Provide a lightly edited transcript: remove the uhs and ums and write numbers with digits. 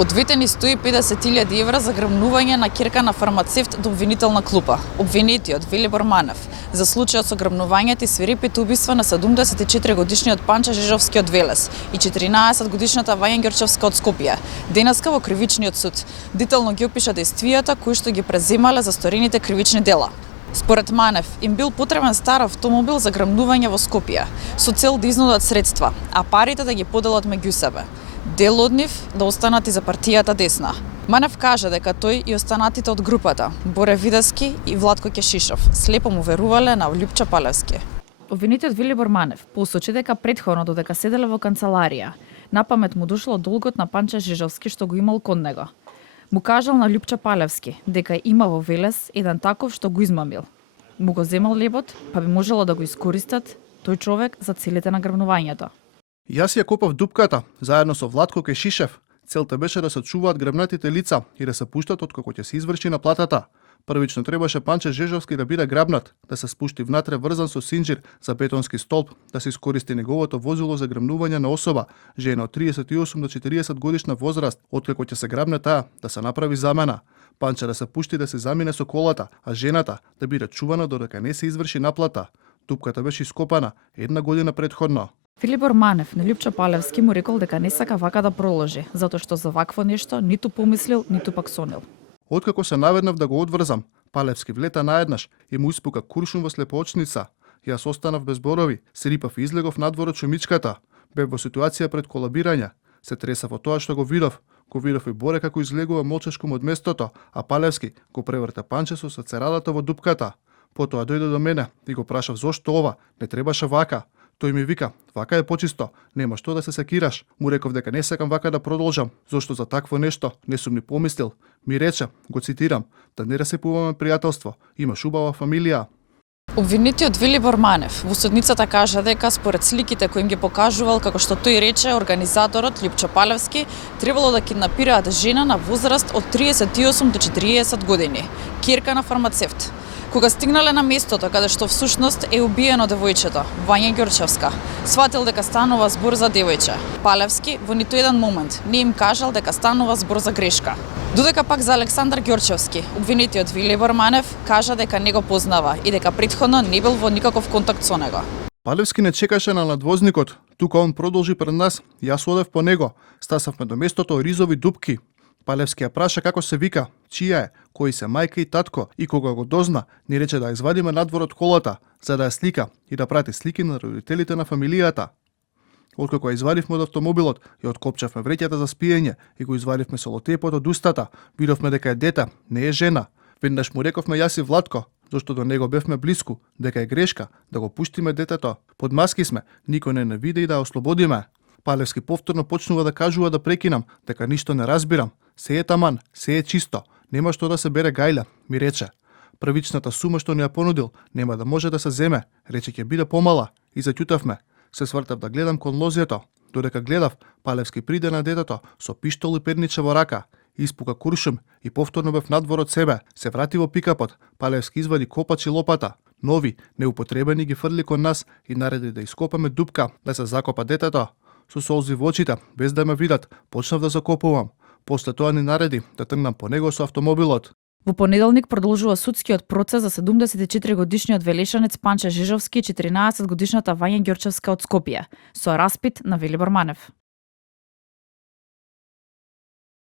Одветени 150.000 евра за грабнување на ќерка на фармацевт до обвинителна клупа. Обвинетиот Велибор Манев за случајот со грабнувањето и свирепите убиства на 74-годишниот Панче Жижовски од Велес и 14-годишната Вања Ѓорчевска од Скопје. Денеска во кривичниот суд детално ги опиша действијата кои што ги преземале за сторените кривични дела. Според Манев, им бил потребен стар автомобил за грабнување во Скопје, со цел да изнудат средства, а парите да ги поделат меѓу себе. Дел од нив да останат и за партијата Десна. Манев кажа дека тој и останатите од групата, Боре Видевски и Владко Кешишов, слепо му верувале на Лјупча Палевски. Обвинетиот Велибор Манев посочи дека претходно додека седеле во канцеларија, на памет му дошло долгот на Панче Жижовски што го имал кон него. Му кажал на Лјупча Палевски дека има во Велес еден таков што го измамил. Му го земал лебот, па би можело да го искористат тој човек за целите на грабнувањето. Јас ја копав дупката, заедно со Владко Кешишев. Целта беше да се чуваат грабнатите лица и да се пуштат откако ќе се изврши наплатата. Првично требаше Панче Жижовски да биде грабнат, да се спушти внатре врзан со синџир за бетонски столб, да се искористи неговото возило за грабнување на особа, жена од 38 до 40 годишна возраст, откако ќе се грабне таа, да се направи замена. Панче да се пушти да се замине со колата, а жената да биде чувана додека не се изврши наплата. Дупката беше ископана 1 година претходно. Велибор Манев на Лјупча Палевски му рекол дека не сака вака да продолжи, затоа што за вакво нешто ниту помислил, ниту пак сонил. Откако се наведнав да го одврзам, Палевски влета наеднаш и му испука куршум во слепоочница. Јас останав без зборови, се рипав и излегов надвор од шумичката. Бев во ситуација пред колабирање. Се тресав од тоа што го видов. Го видов и Боре како излегува молчешком од местото, а Палевски го преврте Панче со сацерадата во дупката. Потоа дојде до мене и го прашав зошто ова, не требаше вака. Тој ми вика, вака е почисто, нема што да се секираш. Му реков дека не сакам вака да продолжам, зошто за такво нешто не сум ни помислил. Ми рече, го цитирам, да не расипуваме пријателство, имаш убава фамилија. Обвинетиот Велибор Манев во судницата кажа дека според сликите кои им ги покажувал, како што тој рече, организаторот Лјупча Палевски требало да киднапираат жена на возраст од 38 до 40 години, ќерка на фармацевт. Кога стигнале на местото каде што всушност е убиено девојчето, Вања Ѓорчевска, сватил дека станува збор за девојче. Палевски во ниту еден момент не им кажал дека станува збор за грешка. Додека пак за Александар Ѓорчевски, обвинетиот Велибор Манев кажа дека не го познава и дека претходно не бил во никаков контакт со него. Палевски не чекаше на надвозникот, тука он продолжи пред нас, јас одев по него, стасавме до местото ризови дупки. Палевски ја праша како се вика, чија е, кои се мајка и татко, и кога го дозна, ни рече да ја извадиме надвор од колата, за да ја слика и да прати слики на родителите на фамилијата. Откако ја извадивме од автомобилот, ја откопчавме вреќата за спиење и го извадивме солотепот од устата, видовме дека е дете, не е жена. Веднаш му рековме јас и Владко, зашто до него бевме блиску, дека е грешка, да го пуштиме детето. Под маски сме, никој не види и да ја ослободиме. Палевски повторно почнува да кажува да прекинам, дека ништо не разбирам. Се е таман, се е чисто, нема што да се бере гајле, ми рече. Првичната сума што ни ја понудил, нема да може да се земе, рече ќе биде помала, и заќутавме. Се свртав да гледам кон лозјето. Додека гледав, Палевски приде на детето со пиштол и перниче во рака. Испука куршум и повторно бев надвор од себе. Се врати во пикапот. Палевски извади копач и лопата. Нови, неупотребени ги фрли кон нас и нареди да ископаме дупка, да се закопа детето. Со солзи во очите, без да ме видат, почнав да закопувам. После тоа ни нареди да тргнам по него со автомобилот. Во понеделник продолжува судскиот процес за 74-годишниот велешанец Панче Жижовски и 14-годишната Вања Ѓорчевска од Скопје, со распит на Велибор Манев.